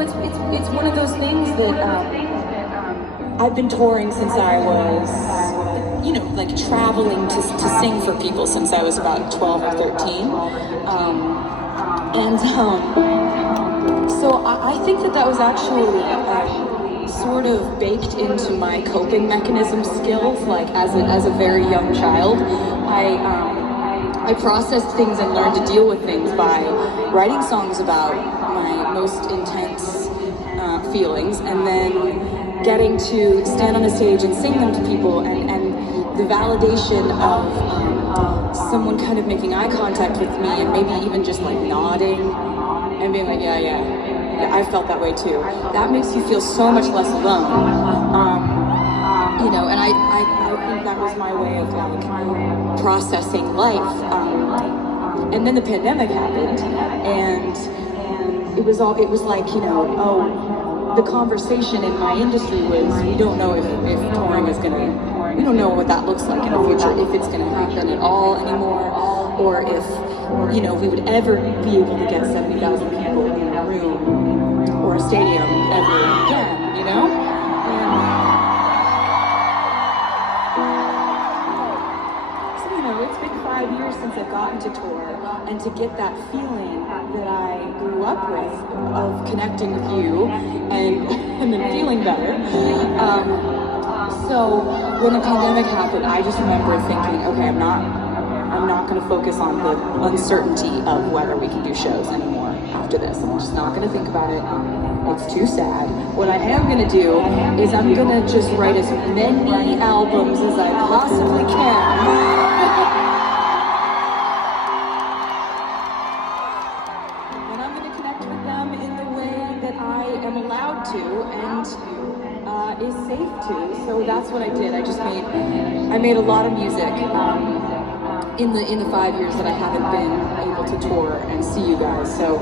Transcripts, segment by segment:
it's one of those things that I've been touring since I was, like traveling to sing for people since I was about 12 or 13. So I think that was actually sort of baked into my coping mechanism skills. Like as a very young child, I processed things and learned to deal with things by writing songs about my most intense feelings, and then getting to stand on a stage and sing them to people, and the validation of someone kind of making eye contact with me and maybe even just like nodding and being like, yeah, I felt that way too. That makes you feel so much less alone. And I think that was my way of like processing life. And then the pandemic happened, and it was like, the conversation in my industry was, we don't know if touring is we don't know what that looks like in the future, if it's gonna happen at all anymore, or if, we would ever be able to get 70,000 people in a room or a stadium ever again, It's been 5 years since I've gotten to tour, and to get that feeling that I grew up with of connecting with you and then feeling better. So when the pandemic happened, I just remember thinking, okay, I'm not going to focus on the uncertainty of whether we can do shows anymore after this. I'm just not going to think about it. It's too sad. What I am going to do is I'm going to just write as many albums as I possibly can. I am allowed to and is safe to. So that's what I did. I made a lot of music in the 5 years that I haven't been able to tour and see you guys. So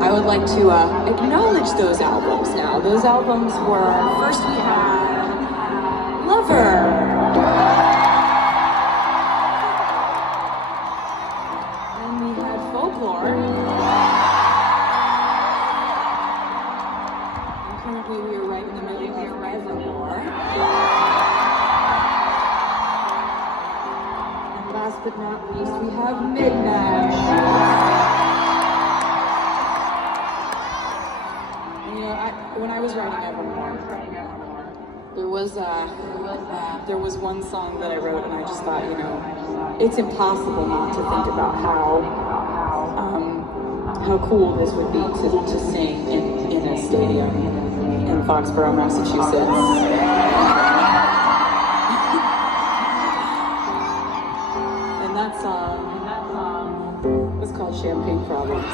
I would like to acknowledge those albums now. Those albums were, first we had Lover. And we had Folklore. Currently, we are right in the middle of Evermore. And last but not least, we have Midnight. And, when I was writing Evermore, there was one song that I wrote, and I just thought, it's impossible not to think about how cool this would be to sing in a stadium in Foxborough, Massachusetts. And that song was called Champagne Problems.